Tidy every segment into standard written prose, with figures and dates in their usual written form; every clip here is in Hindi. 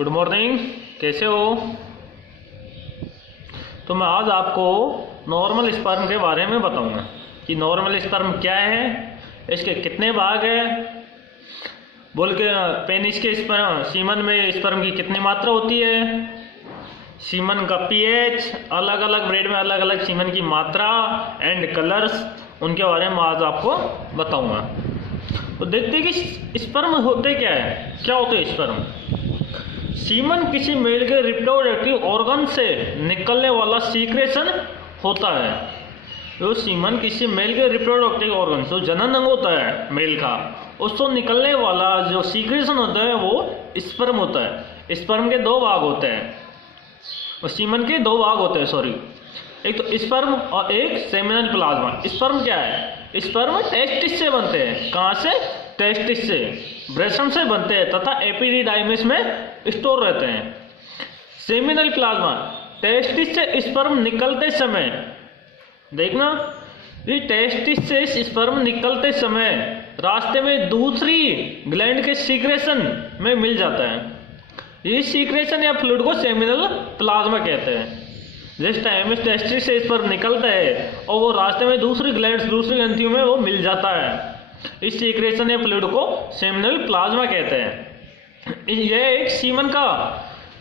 गुड मॉर्निंग, कैसे हो? तो मैं आज आपको नॉर्मल स्पर्म के बारे में बताऊंगा कि नॉर्मल स्पर्म क्या है, इसके कितने भाग है, बोल के पेनिस के स्पर्म सीमन में स्पर्म की कितनी मात्रा होती है, सीमन का पीएच, अलग अलग ब्रेड में अलग अलग सीमन की मात्रा एंड कलर्स, उनके बारे में आज आपको बताऊंगा। तो देखते हैं कि स्पर्म होते क्या है, क्या होते हैं स्पर्म। सीमन किसी मेल के रिप्रोडक्टिव ऑर्गन से निकलने वाला सीक्रेशन होता है। जो सीमन किसी मेल के रिप्रोडक्टिव ऑर्गन से, जनन अंग होता है मेल का, उसको निकलने वाला जो सीक्रेशन होता है वो स्पर्म होता है। स्पर्म के दो भाग होते हैं, और सीमन के दो भाग होते हैं, सॉरी, एक तो स्पर्म और एक सेमिनल प्लाज्मा। स्पर्म क्या है? स्पर्म टेस्टिस से बनते हैं। कहाँ से? टेस्टिस से, ब्रेस्टम से बनते हैं तथा एपिडिडाइमिस में स्टोर रहते हैं। सेमिनल प्लाज्मा, टेस्टिस से स्पर्म निकलते समय, देखना, ये टेस्टिस से स्पर्म निकलते समय रास्ते में दूसरी ग्लैंड के सीक्रेशन में मिल जाता है। ये सीक्रेशन या फ्लूइड को सेमिनल प्लाज्मा कहते हैं। जिस टाइम इस टेस्टिस से स्पर्म निकलता है और वो रास्ते में दूसरी ग्लैंड्स, दूसरी ग्रंथियों में वो मिल जाता है, इस सीक्रेशन या फ्लूइड को सेमिनल प्लाज्मा कहते हैं। यह एक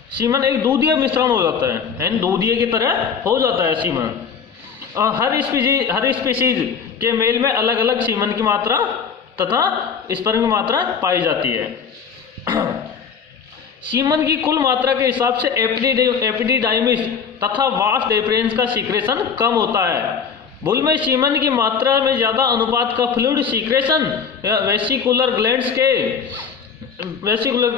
सीमन एक दूधिया मिश्रण हो जाता है, दूधिया की तरह हो जाता है सीमन। और हर स्पीशीज के मेल में अलग अलग सीमन की मात्रा तथा स्पर्म की मात्रा पाई जाती है। सीमन की कुल मात्रा के हिसाब से एपिडिडाइमिस तथा वास्ट डिफरेंस का सीक्रेशन कम होता है। बुल में सीमन की मात्रा में ज्यादा अनुपात का फ्लूइड सीक्रेशन वेसिकुलर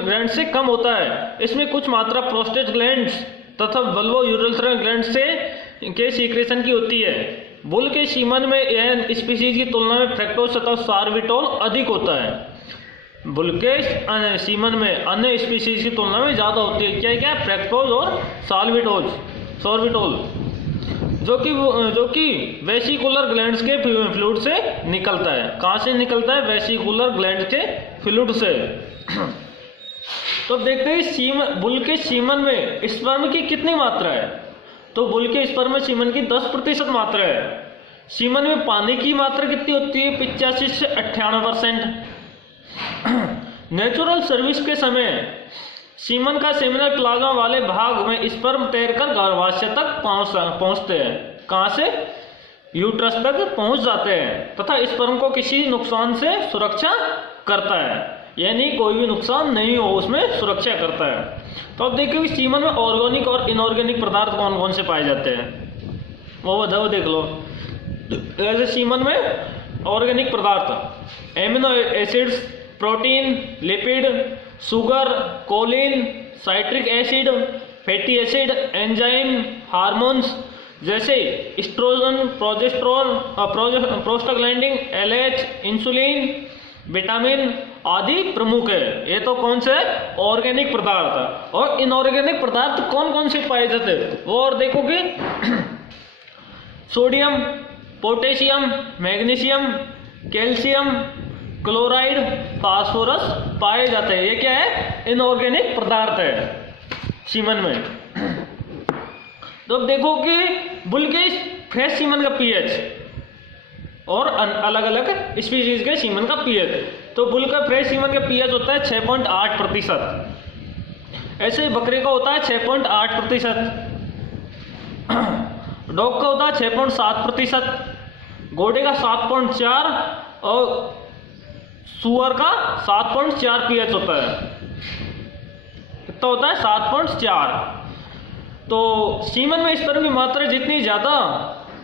ग्लैंड से कम होता है। इसमें कुछ मात्रा प्रोस्टेट ग्लैंड्स तथा बल्बो-यूरेथ्रल ग्लैंड से के सीक्रेशन की होती है। बुल के सीमन में यह स्पीशीज की तुलना में फ्रक्टोज तथा सार्बिटोल अधिक होता है। बुल के सीमन में अन्य स्पीशीज की तुलना में ज्यादा होती है। क्या? फ्रक्टोज और सॉर्बिटोल, जो कि वेसिकुलर ग्लैंड्स के फ्लूइड से निकलता है। कहाँ से निकलता है? वेसिकुलर ग्लैंड के फ्लूइड से। तो देखते हैं बुल के सीमन में स्पर्म की कितनी मात्रा है। तो बुल के स्पर्म में सीमन की 10% मात्रा है। सीमन में पानी की मात्रा कितनी होती है? 85 से 98%। नेचुरल सर्विस के समय सीमन का सेमिनल प्लाज्मा वाले भाग में स्पर्म तैरकर गर्भाशय तक पहुंचते हैं। कहां से? यूट्रस तक पहुंच जाते हैं तथा स्पर्म को किसी नुकसान से सुरक्षा करता है, यानी कोई भी नुकसान नहीं हो उसमें सुरक्षा करता है। तो अब देखिए सीमन में ऑर्गेनिक और इनऑर्गेनिक पदार्थ कौन कौन से पाए जाते हैं, वो देख लो। जैसे सीमन में ऑर्गेनिक पदार्थ amino acids, protein, lipid, sugar, choline, citric acid, fatty acid, enzyme, hormones जैसे oestrogen, progesterone, prostaglandin, LH, insulin, vitamin आदि प्रमुख है। ये तो कौन से? ऑर्गेनिक पदार्थ। और इनऑर्गेनिक पदार्थ कौन कौन से पाए जाते हैं वो और देखोगे। Sodium, potassium, magnesium, calcium, chloride, phosphorus पाए जाते हैं। ये क्या है? इनऑर्गेनिक पदार्थ है सीमन में। तो अब देखो कि बुल के फ्रेश सीमन का पीएच और अलग अलग स्पीशीज के सीमन का पीएच। तो बुल का फ्रेश सीमन का पीएच होता है 6.8%। ऐसे बकरे का होता है 6.8%, डॉग का होता है 6.7%, घोड़े का 7.4 और सुअर का 7.4 पीएच होता है। कितना होता है? 7.4। तो सीमन में स्पर्म की मात्रा जितनी ज्यादा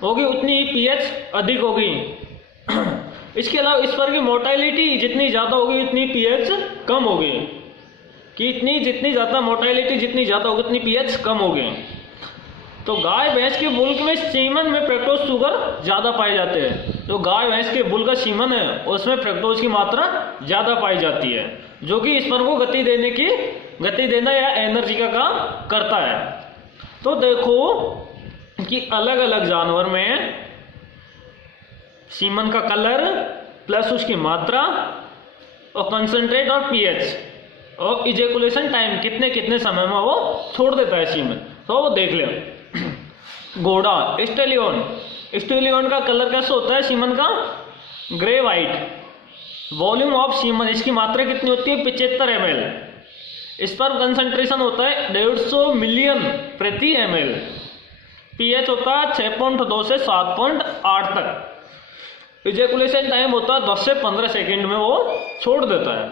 होगी उतनी ही पीएच अधिक होगी। इसके अलावा स्पर्म की मोटाइलिटी जितनी ज्यादा होगी उतनी पीएच कम होगी। जितनी ज्यादा मोटाइलिटी जितनी ज्यादा होगी उतनी पीएच कम होगी। तो गाय भैंस के बुल में सीमन में फ्रक्टोज शुगर ज्यादा पाए जाते हैं। जो गाय भैंस के बुल का सीमन है उसमें फ्रक्टोज की मात्रा ज्यादा पाई जाती है, जो कि स्पर्म को गति देना या एनर्जी का काम करता है। तो देखो कि अलग अलग जानवर में सीमन का कलर प्लस उसकी मात्रा और कंसंट्रेट और पीएच और इजेकुलेशन टाइम कितने कितने समय में वो छोड़ देता है सीमेन, तो वो देख ले। घोड़ा स्टेलियन, स्टेलियन का कलर कैसे होता है सीमन का? Grey white. Volume of semen, इसकी मात्रा कितनी होती है? 75 ml। स्पर्म कंसंट्रेशन होता है 150 मिलियन प्रति ml। पीएच होता है 6.2 से 7.8 तक। इजेकुलेशन टाइम होता है 10 से 15 सेकेंड में वो छोड़ देता है।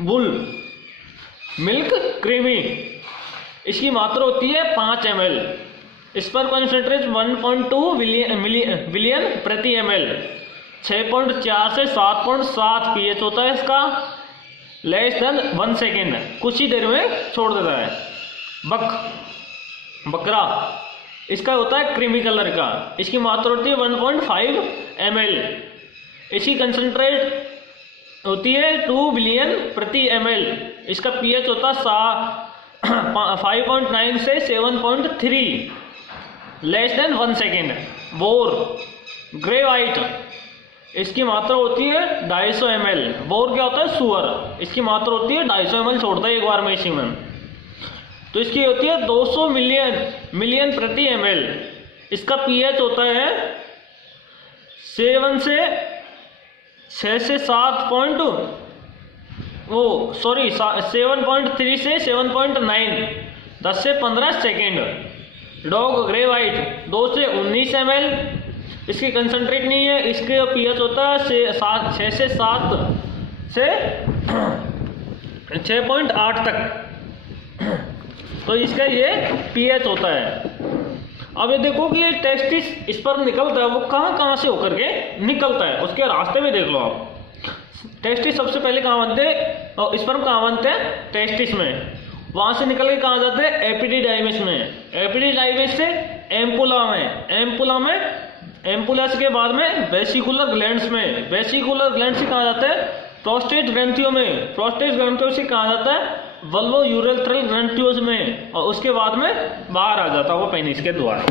बुल मिल्क क्रीमी, इसकी मात्रा होती है 5 ml। स्पर्म कंसंट्रेशन 1.2 बिलियन प्रति ml। 6.4 से 7.7 पीएच होता है इसका। लेस देन 1 सेकेंड, कुछ ही देर में छोड़ देता है। बकरा, इसका होता है क्रीमी कलर का, इसकी मात्रा होती है 1.5 ml। इसकी कंसंट्रेट होती है 2 बिलियन प्रति ml। इसका पीएच होता है 5.9 से 7.3, less than 1 second. Bore grey white, इसकी मात्रा होती है 250 ml। बोर क्या होता है? सुअर, इसकी मात्रा होती है 250 ml छोड़ता है एक बार में सीमन, तो इसकी होती है 200 मिलियन प्रति ml। इसका पीएच होता है 7 से 7 से 7.3 से 7.9, 10 से 15 सेकेंड। डॉग ग्रे वाइट 2 से 19 ml। इसकी कंसंट्रेट नहीं है, इसके पीएच होता है 6 से 7 से 6.8 तक, तो इसका ये पीएच होता है। अब ये देखो कि ये टेस्टिस स्पर्म निकलता है, वो कहाँ कहाँ से होकर के निकलता है, उसके रास्ते में देख लो आप। टेस्टिस सबसे पहले कहाँ बनते हैं? और स्पर्म कहाँ बनते हैं? टेस्टिस में। वहाँ से निकल के कहाँ जाते हैं? एपिडिडाइमिस में। एपिडिडाइमिस से एम्पुला में, एम्पुला के बाद में वेसिकुलर ग्लैंड्स में। वेसिकुलर ग्लैंड से कहाँ जाता है? प्रोस्टेट ग्रंथियों में। प्रोस्टेट ग्रंथियों से कहाँ जाता है? वल्वो यूरेथ्रल ग्रंथियों में, और उसके बाद में बाहर आ जाता है वो पेनिस के द्वारा।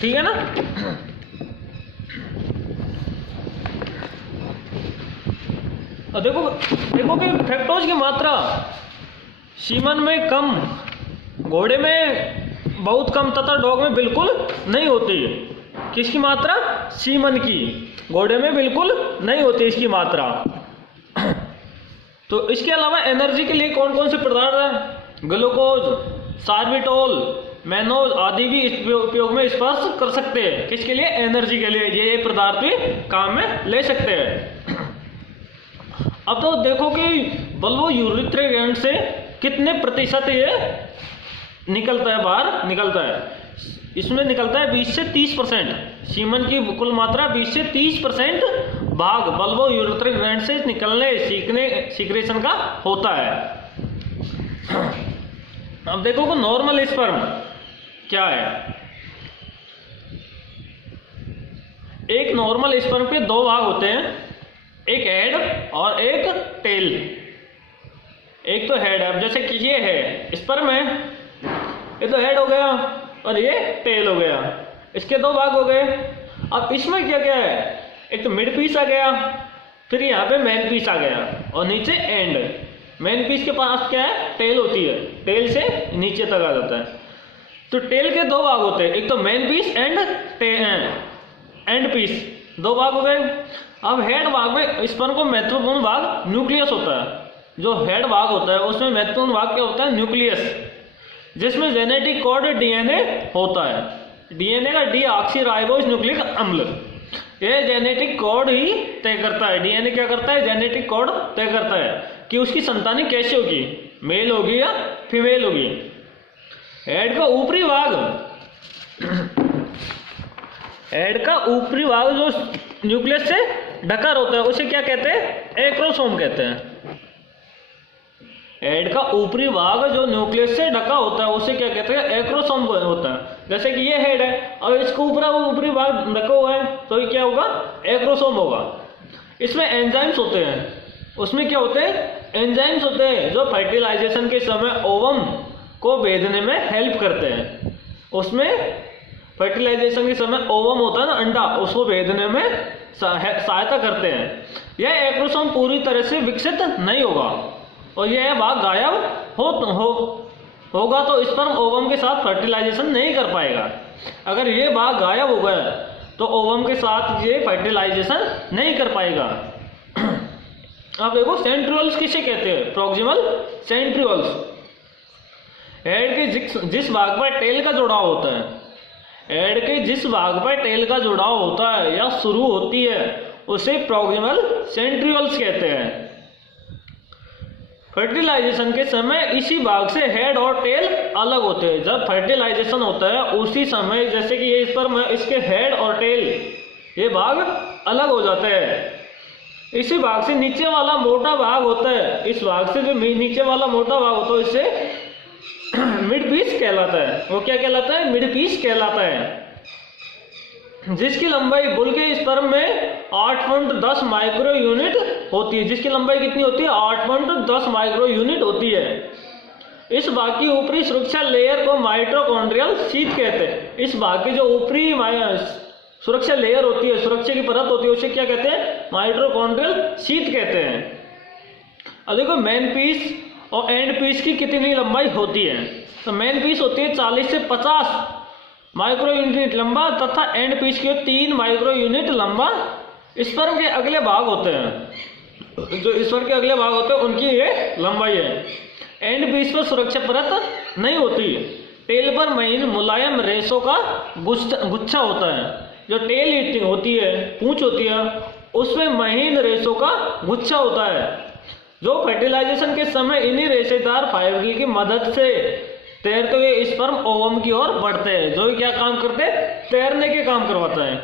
ठीक है ना? और देखो कि फ्रक्टोज की मात्रा सीमन में कम, घोड़े में बहुत कम तथा डॉग में बिल्कुल नहीं होती है। किसकी मात्रा? सीमन की। घोड़े में बिल्कुल नहीं होती इसकी मात्रा। तो इसके अलावा एनर्जी के लिए कौन कौन से पदार्थ हैं? ग्लूकोज, सार्बिटोल, मैनोज आदि भी इस उपयोग में स्पर्श कर सकते हैं। किसके लिए? एनर्जी के लिए ये पदार्थ भी काम में ले सकते हैं। अब तो देखो कि वल्वो यूरेथ्रल ग्लैंड से कितने प्रतिशत ये निकलता है, बाहर निकलता है? इसमें निकलता है 20 से 30%। सीमन की कुल मात्रा 20 से 30% भाग वल्वो यूरेथ्रल ग्लैंड से निकलने सीक्रेशन का होता है। अब देखो कि नॉर्मल स्पर्म क्या है। एक नॉर्मल स्पर्म के 2 भाग होते हैं, एक हेड और एक टेल। एक तो हेड है, जैसे कि ये है स्पर्म है, ये तो हेड हो गया और ये टेल हो गया। इसके 2 भाग हो गए। अब इसमें क्या क्या है? एक तो मिड पीस आ गया, फिर यहाँ पे मेन पीस आ गया, और नीचे एंड। मेन पीस के पास क्या है? टेल होती है, टेल से नीचे तक आ जाता है। तो टेल के 2 भाग होते हैं, एक तो मेन पीस एंड पीस। 2 भाग हो गए। अब हेड भाग में स्पर्म को महत्वपूर्ण भाग न्यूक्लियस होता है। जो हेड भाग होता है उसमें महत्वपूर्ण भाग क्या होता है? न्यूक्लियस, जिसमें जेनेटिक कोड डीएनए होता है। डीएनए का डीऑक्सीराइबोस न्यूक्लिक अम्ल, ये जेनेटिक कोड ही तय करता है। डीएनए क्या करता है? जेनेटिक कोड तय करता है कि उसकी संतानी कैसे होगी, मेल होगी या फीमेल होगी। हेड का ऊपरी भाग, हेड का ऊपरी भाग जो न्यूक्लियस से ढका होता है उसे क्या कहते हैं? एक्रोसोम कहते हैं। हेड का ऊपरी भाग जो न्यूक्लियस से ढका होता है उसे क्या कहते हैं? एक्रोसोम होता है। जैसे कि ये हेड है और इसको ऊपरी भाग ढका हुआ है, तो ये क्या होगा? एक्रोसोम होगा। इसमें एंजाइम्स होते हैं। उसमें क्या होते हैं? एंजाइम्स होते हैं जो फर्टिलाइजेशन के समय ओवम को भेदने में हेल्प करते हैं। उसमें फर्टिलाइजेशन के समय ओवम होता है ना, अंडा, उसको भेदने में सहायता करते हैं। यह एक्रोसोम पूरी तरह से विकसित नहीं होगा। और यह भाग गायब होगा तो स्पर्म ओवम के साथ फर्टिलाइजेशन नहीं कर पाएगा। अगर ये भाग गायब हो गया तो ओवम के साथ ये फर्टिलाइजेशन नहीं कर पाएगा। अब देखो सेंट्रियोल्स किसे कहते हैं? Proximal centrioles. हेड के जिस भाग पर टेल का जुड़ाव होता है, हेड के जिस भाग पर टेल का जुड़ाव होता है या शुरू होती है उसे प्रॉक्सिमल सेंट्रियोल्स कहते हैं। फर्टिलाइजेशन के समय इसी भाग से हेड और टेल अलग होते हैं। जब फर्टिलाइजेशन होता है उसी समय, जैसे कि ये स्पर्म है, इसके हेड और टेल ये भाग अलग हो जाते हैं। इसी भाग से नीचे वाला मोटा भाग होता है, इस भाग से जो नीचे वाला मोटा भाग होता है इससे मिड पीस कहलाता है। वो क्या कहलाता है? मिड पीस कहलाता है। जिसकी लंबाई बुल के स्पर्म में 8.10 माइक्रो यूनिट होती है। जिसकी लंबाई कितनी होती है? 8.10 माइक्रो यूनिट होती है। इस भाग की ऊपरी सुरक्षा लेयर को माइटोकॉन्ड्रियल शीथ कहते हैं। इस भाग की जो ऊपरी सुरक्षा लेयर होती है, सुरक्षा की परत होती है, उसे क्या कहते हैं? माइटोकॉन्ड्रियल शीथ कहते हैं। अब देखो मेन पीस और एंड पीस की कितनी लंबाई होती है? तो मेन पीस होती है 40 से 50 माइक्रो यूनिट लंबा तथा एंड पीस के 3 माइक्रो यूनिट लंबा। स्पर्म के अगले भाग होते हैं, जो स्पर्म के अगले भाग होते हैं उनकी ये लंबाई है। एंड पीस पर सुरक्षा परत नहीं होती। टेल पर महीन मुलायम रेशों का गुच्छा होता है। जो टेल होती है, पूंछ होती है, उसमें महीन रेशों का गुच्छा होता है जो फर्टिलाइजेशन के समय इन्हीं रेशेदार फाइबर की मदद से तैरते हुए स्पर्म ओवम की ओर बढ़ते हैं। जो क्या काम करते हैं? तैरने के काम करवाता है,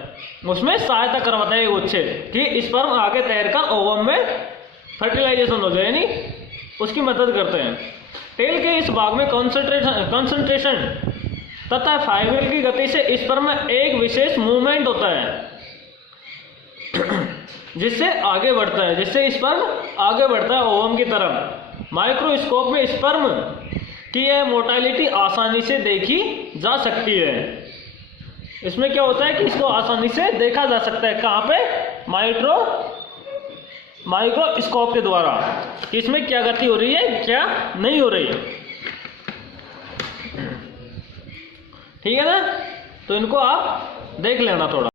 उसमें सहायता करवाता है गुच्छे कि स्पर्म आगे तैरकर ओवम में फर्टिलाइजेशन हो जाए, यानी उसकी मदद करते हैं। टेल के इस भाग में कंसंट्रेशन तथा फाइबर की गति से स्पर्म में एक विशेष मूवमेंट होता है जिससे आगे बढ़ता है, जिससे स्पर्म आगे बढ़ता है ओवम की तरफ। माइक्रोस्कोप में स्पर्म की यह मोटालिटी आसानी से देखी जा सकती है। इसमें क्या होता है कि इसको आसानी से देखा जा सकता है। कहाँ पे? माइक्रोस्कोप के द्वारा। इसमें क्या गति हो रही है, क्या नहीं हो रही है। ठीक है ना? तो इनको आप देख लेना थोड़ा।